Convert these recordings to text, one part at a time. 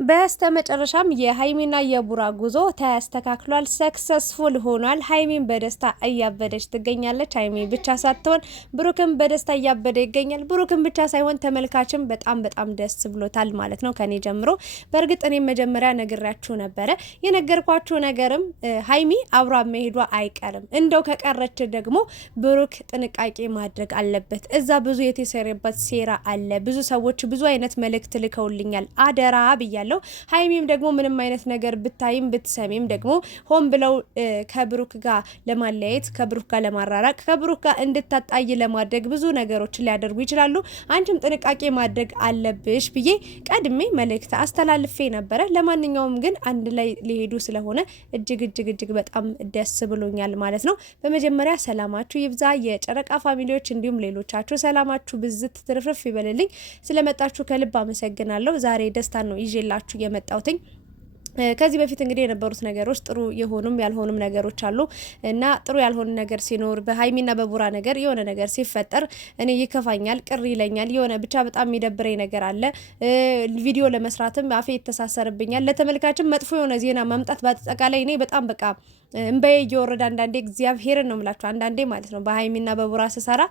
በስተመጨረሻም የሃይሚና የቡራ ጉዞ ተስተካክሏል፣ ሰክሰስፉል ሆኗል። ሃይሚን በደስታ እያበደች ትገኛለች። ሃይሚ ብቻ ሳትሆን ብሩክም በደስታ እያበደ ይገኛል። ብሩክም ብቻ ሳይሆን ተመልካችም በጣም ደስ ብሎታል ማለት ነው፣ ከኔ ጀምሮ። በእርግጥ እኔም መጀመሪያ ነግራችሁ ነበረ። የነገርኳችሁ ነገርም ሃይሚ አብሯ መሄዷ አይቀርም። እንደው ከቀረች ደግሞ ብሩክ ጥንቃቄ ማድረግ አለበት። እዛ ብዙ የተሰረበት ሴራ አለ። ብዙ ሰዎች ብዙ አይነት መልእክት ልከውልኛል፣ አደራ ብያለሁ። ሃይሚም ደግሞ ምንም አይነት ነገር ብታይም ብትሰሚም ደግሞ ሆን ብለው ከብሩክ ጋር ለማለያየት፣ ከብሩክ ጋር ለማራራቅ፣ ከብሩክ ጋር እንድታጣይ ለማድረግ ብዙ ነገሮችን ሊያደርጉ ይችላሉ። አንቺም ጥንቃቄ ማድረግ አለብሽ ብዬ ቀድሜ መልእክት አስተላልፌ ነበረ። ለማንኛውም ግን አንድ ላይ ሊሄዱ ስለሆነ እጅግ በጣም ደስ ብሎኛል ማለት ነው። በመጀመሪያ ሰላማችሁ ይብዛ የጨረቃ ፋሚሊዎች፣ እንዲሁም ሌሎቻችሁ ሰላማችሁ ብዝት ትርፍርፍ ይበልልኝ። ስለመጣችሁ ከልብ አመሰግናለሁ። ዛሬ ደስታ ነው ይዤላችሁ የመጣውትኝ። ከዚህ በፊት እንግዲህ የነበሩት ነገሮች ጥሩ የሆኑም ያልሆኑም ነገሮች አሉ እና ጥሩ ያልሆኑ ነገር ሲኖር በሃይሚና በቡራ ነገር የሆነ ነገር ሲፈጠር እኔ ይከፋኛል፣ ቅር ይለኛል። የሆነ ብቻ በጣም የሚደብረኝ ነገር አለ። ቪዲዮ ለመስራትም አፌ ይተሳሰርብኛል። ለተመልካችም መጥፎ የሆነ ዜና ማምጣት በአጠቃላይ እኔ በጣም በቃ እንባዬ እየወረደ አንዳንዴ እግዚአብሔርን ነው የምላችሁ፣ አንዳንዴ ማለት ነው በሃይሚና በቡራ ስሰራ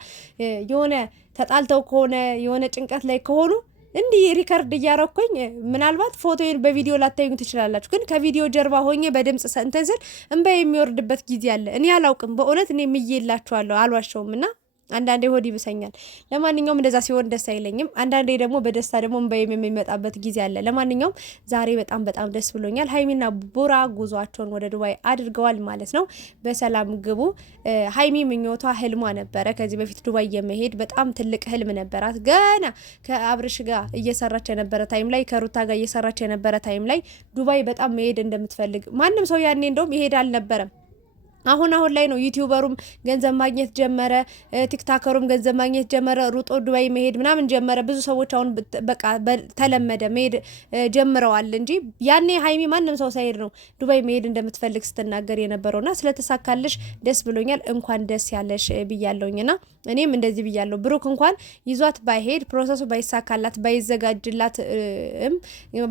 የሆነ ተጣልተው ከሆነ የሆነ ጭንቀት ላይ ከሆኑ እንዲህ ሪከርድ እያረኩኝ ምናልባት ፎቶዬን በቪዲዮ ላታዩኝ ትችላላችሁ፣ ግን ከቪዲዮ ጀርባ ሆኜ በድምጽ ሰንተን ስል እንባዬ የሚወርድበት ጊዜ አለ። እኔ አላውቅም በእውነት እኔ ምዬላችኋለሁ፣ አልዋሸውም እና አንዳንዴ ሆድ ይብሰኛል። ለማንኛውም እንደዛ ሲሆን ደስ አይለኝም። አንዳንዴ ደግሞ በደስታ ደግሞ እንባዬም የሚመጣበት ጊዜ አለ። ለማንኛውም ዛሬ በጣም ደስ ብሎኛል። ሃይሚና ቡራ ጉዟቸውን ወደ ዱባይ አድርገዋል ማለት ነው። በሰላም ግቡ። ሃይሚ ምኞቷ ህልሟ ነበረ ከዚህ በፊት ዱባይ የመሄድ በጣም ትልቅ ህልም ነበራት። ገና ከአብርሽ ጋር እየሰራች የነበረ ታይም ላይ፣ ከሩታ ጋር እየሰራች የነበረ ታይም ላይ ዱባይ በጣም መሄድ እንደምትፈልግ ማንም ሰው ያኔ እንደውም ይሄድ አልነበረም። አሁን ላይ ነው ዩቲዩበሩም ገንዘብ ማግኘት ጀመረ፣ ቲክታከሩም ገንዘብ ማግኘት ጀመረ፣ ሩጦ ዱባይ መሄድ ምናምን ጀመረ። ብዙ ሰዎች አሁን በቃ ተለመደ መሄድ ጀምረዋል እንጂ ያኔ ሃይሚ ማንም ሰው ሳይሄድ ነው ዱባይ መሄድ እንደምትፈልግ ስትናገር የነበረውና ስለተሳካልሽ ደስ ብሎኛል። እንኳን ደስ ያለሽ ብያለሁኝና እኔም እንደዚህ ብያለሁ። ብሩክ እንኳን ይዟት ባይሄድ ፕሮሰሱ ባይሳካላት ባይዘጋጅላት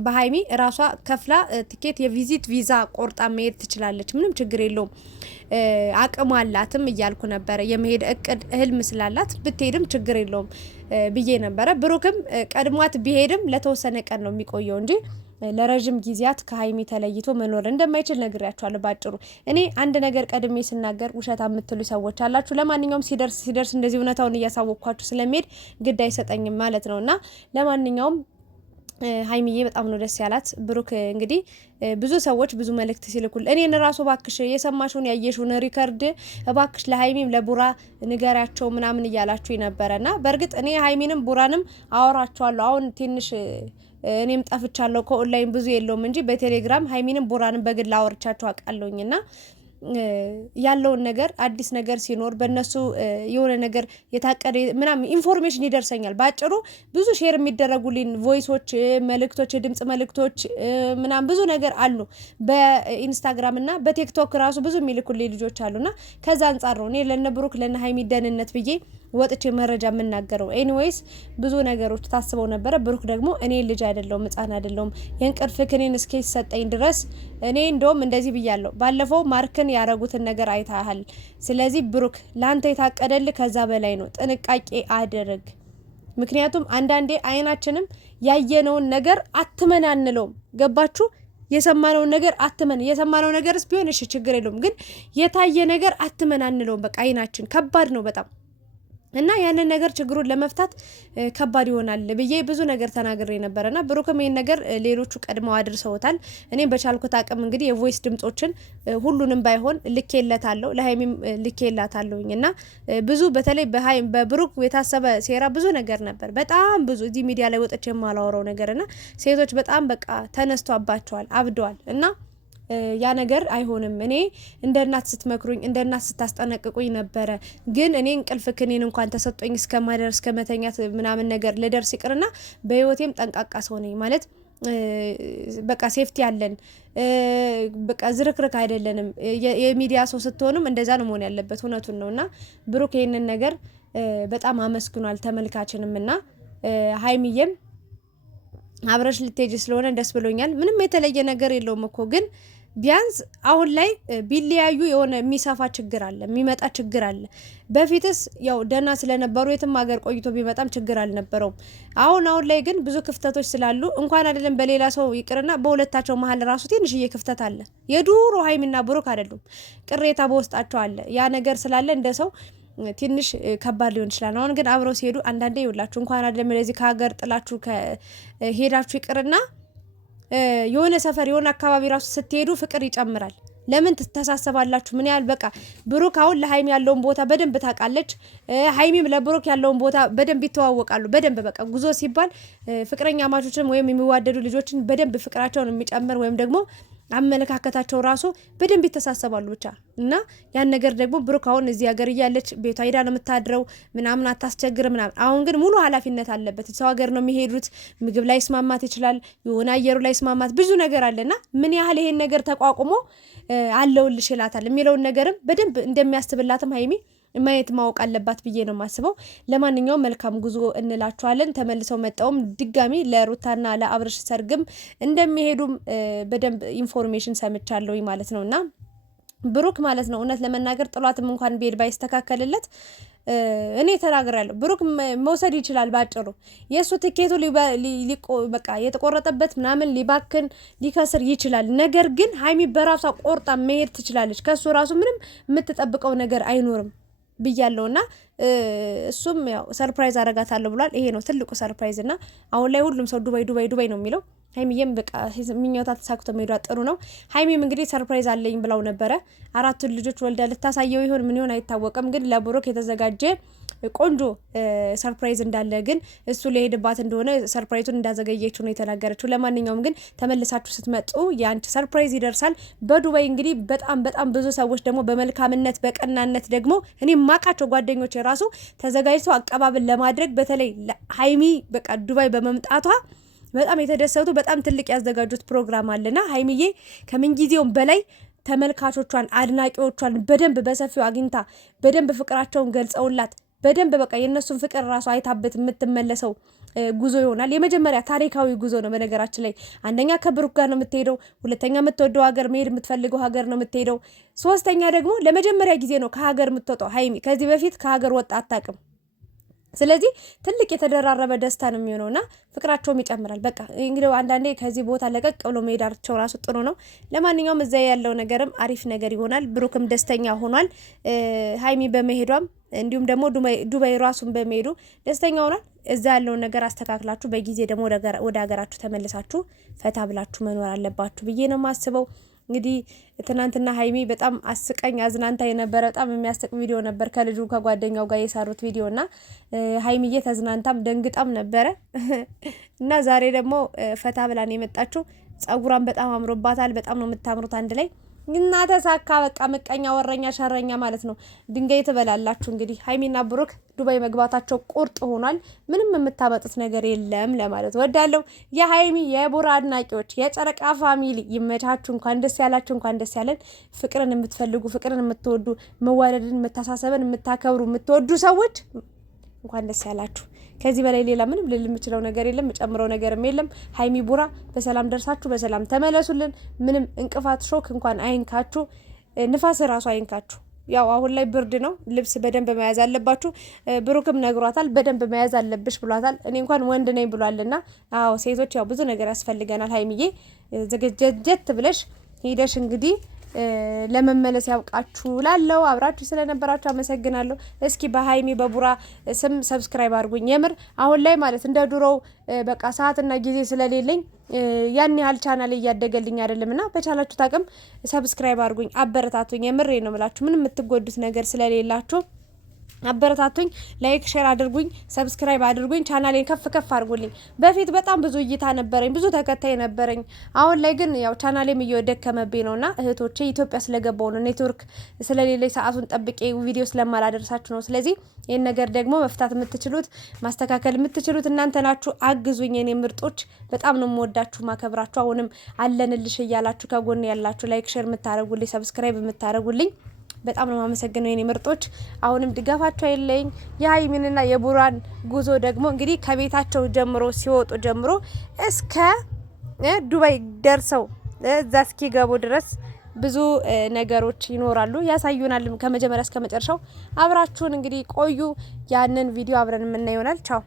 በሃይሚ ራሷ ከፍላ ትኬት የቪዚት ቪዛ ቆርጣ መሄድ ትችላለች። ምንም ችግር የለውም። አቅም አላትም እያልኩ ነበረ። የመሄድ እቅድ ህልም ስላላት ብትሄድም ችግር የለውም ብዬ ነበረ። ብሩክም ቀድሟት ቢሄድም ለተወሰነ ቀን ነው የሚቆየው እንጂ ለረጅም ጊዜያት ከሃይሚ ተለይቶ መኖር እንደማይችል ነግሬያቸዋለሁ ባጭሩ። እኔ አንድ ነገር ቀድሜ ስናገር ውሸት የምትሉ ሰዎች አላችሁ። ለማንኛውም ሲደርስ እንደዚህ እውነታውን እያሳወቅኳችሁ ስለሚሄድ ግድ አይሰጠኝም ማለት ነውና ለማንኛውም ሃይሚዬ በጣም ነው ደስ ያላት። ብሩክ እንግዲህ ብዙ ሰዎች ብዙ መልእክት ሲልኩል እኔን ራሱ ባክሽ የሰማሽውን ያየሽውን ሪከርድ ባክሽ ለሃይሚም ለቡራ ንገሪያቸው ምናምን እያላችሁ ነበረና በእርግጥ እኔ ሃይሚንም ቡራንም አወራቸዋለሁ። አሁን ትንሽ እኔም ጠፍቻለሁ፣ ከኦንላይን ብዙ የለውም እንጂ በቴሌግራም ሃይሚንም ቡራንም በግል አወርቻቸው አውቃለሁኝና ያለውን ነገር አዲስ ነገር ሲኖር በእነሱ የሆነ ነገር የታቀደ ምናምን ኢንፎርሜሽን ይደርሰኛል። ባጭሩ ብዙ ሼር የሚደረጉልኝ ቮይሶች፣ መልእክቶች፣ የድምጽ መልእክቶች ምናምን ብዙ ነገር አሉ። በኢንስታግራም እና በቲክቶክ ራሱ ብዙ የሚልኩልኝ ልጆች አሉና ከዛ አንጻር ነው እኔ ለነ ብሩክ ለነ ሃይሚ ደህንነት ብዬ ወጥቼ መረጃ የምናገረው። ኤኒዌይስ ብዙ ነገሮች ታስበው ነበረ። ብሩክ ደግሞ እኔ ልጅ አይደለሁም ህጻን አይደለሁም የእንቅልፍ ክኒን እስኪሰጠኝ ድረስ እኔ እንደውም እንደዚህ ብያለሁ። ባለፈው ማርክን ያረጉትን ነገር አይታሃል። ስለዚህ ብሩክ ላንተ የታቀደልህ ከዛ በላይ ነው። ጥንቃቄ አድርግ። ምክንያቱም አንዳንዴ አይናችንም ያየነውን ነገር አትመን አንለውም። ገባችሁ? የሰማነውን ነገር አትመን። የሰማነው ነገርስ ቢሆን እሺ ችግር የለውም፣ ግን የታየ ነገር አትመን አንለውም። በቃ አይናችን ከባድ ነው በጣም እና ያንን ነገር ችግሩን ለመፍታት ከባድ ይሆናል ብዬ ብዙ ነገር ተናግሬ ነበርና ብሩክም ይሄን ነገር ሌሎቹ ቀድመው አድርሰውታል። እኔም በቻልኩት አቅም እንግዲህ የቮይስ ድምጾችን ሁሉንም ባይሆን ልኬለታለሁ፣ ለሃይሚም ልኬላታለሁኝ እና ብዙ በተለይ በብሩክ የታሰበ ሴራ ብዙ ነገር ነበር። በጣም ብዙ እዚህ ሚዲያ ላይ ወጥቼ የማላወራው ነገርና ሴቶች በጣም በቃ ተነስቷባቸዋል፣ አብደዋል እና ያ ነገር አይሆንም። እኔ እንደ እናት ስትመክሩኝ እንደ እናት ስታስጠነቅቁኝ ነበረ። ግን እኔ እንቅልፍ ክኒን እንኳን ተሰጥቶኝ እስከማደር እስከመተኛት ምናምን ነገር ልደርስ ይቅርና በህይወቴም ጠንቃቃ ሰው ነኝ ማለት በቃ ሴፍቲ አለን። በቃ ዝርክርክ አይደለንም። የሚዲያ ሰው ስትሆንም እንደዛ ነው መሆን ያለበት። እውነቱን ነውና ብሩክ ይሄንን ነገር በጣም አመስግኗል ተመልካችንምና ሃይሚዬም አብረሽ ልትሄጂ ስለሆነ ደስ ብሎኛል። ምንም የተለየ ነገር የለውም እኮ ግን ቢያንስ አሁን ላይ ቢለያዩ የሆነ የሚሰፋ ችግር አለ፣ የሚመጣ ችግር አለ። በፊትስ ያው ደህና ስለነበሩ የትም ሀገር ቆይቶ ቢመጣም ችግር አልነበረውም። አሁን ላይ ግን ብዙ ክፍተቶች ስላሉ እንኳን አይደለም በሌላ ሰው ይቅርና በሁለታቸው መሀል ራሱ ትንሽዬ ክፍተት አለ። የዱሮ ሀይሚና ብሩክ አይደሉም፣ ቅሬታ በውስጣቸው አለ። ያ ነገር ስላለ እንደ ሰው ትንሽ ከባድ ሊሆን ይችላል። አሁን ግን አብረው ሲሄዱ አንዳንዴ ይውላችሁ እንኳን አይደለም ለዚህ ከሀገር ጥላችሁ ሄዳችሁ ይቅርና የሆነ ሰፈር የሆነ አካባቢ ራሱ ስትሄዱ ፍቅር ይጨምራል። ለምን ትተሳሰባላችሁ? ምን ያህል በቃ ብሩክ አሁን ለሀይሚ ያለውን ቦታ በደንብ ታውቃለች፣ ሀይሚም ለብሩክ ያለውን ቦታ በደንብ ይተዋወቃሉ። በደንብ በቃ ጉዞ ሲባል ፍቅረኛ ማቾችም ወይም የሚዋደዱ ልጆችን በደንብ ፍቅራቸውን የሚጨምር ወይም ደግሞ አመለካከታቸው ራሱ በደንብ ይተሳሰባሉ ብቻ እና ያን ነገር ደግሞ ብሩክ አሁን እዚህ ሀገር እያለች ቤቷ ሄዳ ነው የምታድረው ምናምን አታስቸግር ምናምን። አሁን ግን ሙሉ ኃላፊነት አለበት። ሰው ሀገር ነው የሚሄዱት። ምግብ ላይ ስማማት ይችላል፣ የሆነ አየሩ ላይ ስማማት ብዙ ነገር አለና ምን ያህል ይሄን ነገር ተቋቁሞ አለውልሽ ይላታል የሚለውን ነገርም በደንብ እንደሚያስብላትም ሀይሚ ማየት ማወቅ አለባት ብዬ ነው የማስበው። ለማንኛውም መልካም ጉዞ እንላችኋለን። ተመልሰው መጣውም ድጋሚ ለሩታና ለአብርሽ ሰርግም እንደሚሄዱም በደንብ ኢንፎርሜሽን ሰምቻለሁ ማለት ነውና ብሩክ ማለት ነው እውነት ለመናገር ጥሏትም እንኳን ቤድ ባይስተካከልለት እኔ ተናግራለሁ። ብሩክ መውሰድ ይችላል ባጭሩ። የሱ ትኬቱ በቃ የተቆረጠበት ምናምን ሊባክን ሊከስር ይችላል። ነገር ግን ሀይሚ በራሷ ቆርጣ መሄድ ትችላለች። ከሱ ራሱ ምንም የምትጠብቀው ነገር አይኖርም ብያለውና እሱም ያው ሰርፕራይዝ አረጋታለሁ ብሏል። ይሄ ነው ትልቁ ሰርፕራይዝ እና አሁን ላይ ሁሉም ሰው ዱባይ ዱባይ ዱባይ ነው የሚለው። ሀይሚዬም በቃ ምኞታ ተሳክቶ መሄዷ ጥሩ ነው። ሀይሚም እንግዲህ ሰርፕራይዝ አለኝ ብላው ነበረ። 4 ልጆች ወልዳ ልታሳየው ይሆን ምን ይሆን አይታወቅም። ግን ለብሩክ የተዘጋጀ ቆንጆ ሰርፕራይዝ እንዳለ ግን እሱ ሊሄድባት እንደሆነ ሰርፕራይዙን እንዳዘገየችው ነው የተናገረችው። ለማንኛውም ግን ተመልሳችሁ ስትመጡ የአንቺ ሰርፕራይዝ ይደርሳል። በዱባይ እንግዲህ በጣም ብዙ ሰዎች ደግሞ በመልካምነት በቀናነት ደግሞ እኔ ማቃቸው ጓደኞች ራሱ ተዘጋጅተው አቀባበል ለማድረግ በተለይ ሀይሚ በቃ ዱባይ በመምጣቷ በጣም የተደሰቱ በጣም ትልቅ ያዘጋጁት ፕሮግራም አለና ሀይሚዬ ከምንጊዜውም በላይ ተመልካቾቿን አድናቂዎቿን በደንብ በሰፊው አግኝታ በደንብ ፍቅራቸውን ገልጸውላት በደንብ በቃ የእነሱን ፍቅር ራሱ አይታበት የምትመለሰው ጉዞ ይሆናል። የመጀመሪያ ታሪካዊ ጉዞ ነው። በነገራችን ላይ አንደኛ ከብሩክ ጋር ነው የምትሄደው፣ ሁለተኛ የምትወደው ሀገር መሄድ የምትፈልገው ሀገር ነው የምትሄደው፣ ሶስተኛ ደግሞ ለመጀመሪያ ጊዜ ነው ከሀገር የምትወጣው ሀይሚ። ከዚህ በፊት ከሀገር ወጣ አታውቅም። ስለዚህ ትልቅ የተደራረበ ደስታ ነው የሚሆነውና ፍቅራቸውም ይጨምራል። በቃ እንግዲህ አንዳንዴ ከዚህ ቦታ ለቀቅ ብሎ መሄዳቸው ራሱ ጥሩ ነው። ለማንኛውም እዛ ያለው ነገርም አሪፍ ነገር ይሆናል። ብሩክም ደስተኛ ሆኗል ሀይሚ በመሄዷም እንዲሁም ደግሞ ዱባይ ራሱን በመሄዱ ደስተኛ ሆኗል። እዛ ያለውን ነገር አስተካክላችሁ በጊዜ ደግሞ ወደ ሀገራችሁ ተመልሳችሁ ፈታ ብላችሁ መኖር አለባችሁ ብዬ ነው የማስበው። እንግዲህ ትናንትና ሀይሚ በጣም አስቀኝ አዝናንታ የነበረ በጣም የሚያስቅ ቪዲዮ ነበር ከልጁ ከጓደኛው ጋር የሰሩት ቪዲዮና ሀይሚዬ ተዝናንታም ደንግጣም ነበረ እና ዛሬ ደግሞ ፈታ ብላን የመጣችው። ጸጉሯን በጣም አምሮባታል። በጣም ነው የምታምሩት አንድ ላይ እና ተሳካ። በቃ ምቀኛ ወረኛ ሸረኛ ማለት ነው። ድንጋይ ትበላላችሁ። እንግዲህ ሀይሚና ብሩክ ዱባይ መግባታቸው ቁርጥ ሆኗል። ምንም የምታመጡት ነገር የለም ለማለት ወዳለው የሀይሚ የቡራ አድናቂዎች የጨረቃ ፋሚሊ ይመቻችሁ። እንኳን ደስ ያላችሁ፣ እንኳን ደስ ያለን። ፍቅርን የምትፈልጉ ፍቅርን የምትወዱ መዋደድን፣ መተሳሰብን የምታከብሩ የምትወዱ ሰዎች እንኳን ደስ ያላችሁ። ከዚህ በላይ ሌላ ምንም ልል የምችለው ነገር የለም፣ የምጨምረው ነገርም የለም። ሀይሚ ቡራ በሰላም ደርሳችሁ በሰላም ተመለሱልን። ምንም እንቅፋት ሾክ እንኳን አይንካችሁ፣ ንፋስ ራሱ አይንካችሁ። ያው አሁን ላይ ብርድ ነው። ልብስ በደንብ መያዝ አለባችሁ። ብሩክም ነግሯታል፣ በደንብ መያዝ አለብሽ ብሏታል። እኔ እንኳን ወንድ ነኝ ብሏልና፣ አዎ ሴቶች ያው ብዙ ነገር ያስፈልገናል። ሀይሚዬ ዘገጀጀት ብለሽ ሄደሽ እንግዲህ ለመመለስ ያብቃችሁ ላለው አብራችሁ ስለነበራችሁ አመሰግናለሁ። እስኪ በሀይሚ በቡራ ስም ሰብስክራይብ አድርጉኝ። የምር አሁን ላይ ማለት እንደ ድሮው በቃ ሰዓትና ጊዜ ስለሌለኝ ያን ያህል ቻናል እያደገልኝ አይደለምና በቻላችሁ ታቅም ሰብስክራይብ አድርጉኝ፣ አበረታቱኝ። የምሬ ነው የምላችሁ ምንም የምትጎዱት ነገር ስለሌላችሁ አበረታቱኝ። ላይክ ሼር አድርጉኝ፣ ሰብስክራይብ አድርጉኝ፣ ቻናሌን ከፍ ከፍ አድርጉልኝ። በፊት በጣም ብዙ እይታ ነበረኝ፣ ብዙ ተከታይ ነበረኝ። አሁን ላይ ግን ያው ቻናሌም እየደከመብኝ ነውና እህቶቼ ኢትዮጵያ ስለገባው ነው ኔትወርክ ስለሌለኝ ሰዓቱን ጠብቄ ቪዲዮ ስለማላደርሳችሁ ነው። ስለዚህ ይህን ነገር ደግሞ መፍታት የምትችሉት ማስተካከል የምትችሉት እናንተ ናችሁ። አግዙኝ የኔ ምርጦች። በጣም ነው የምወዳችሁ ማከብራችሁ። አሁንም አለንልሽ እያላችሁ ከጎን ያላችሁ ላይክ ሼር የምታደርጉልኝ፣ ሰብስክራይብ የምታደርጉልኝ በጣም ነው የማመሰግነው የኔ ምርጦች። አሁንም ድጋፋቸው አይለኝ። የሀይሚንና የቡራን ጉዞ ደግሞ እንግዲህ ከቤታቸው ጀምሮ ሲወጡ ጀምሮ እስከ ዱባይ ደርሰው እዛ እስኪገቡ ድረስ ብዙ ነገሮች ይኖራሉ፣ ያሳዩናል። ከመጀመሪያ እስከ መጨረሻው አብራችሁን እንግዲህ ቆዩ። ያንን ቪዲዮ አብረን የምናየው ይሆናል። ቻው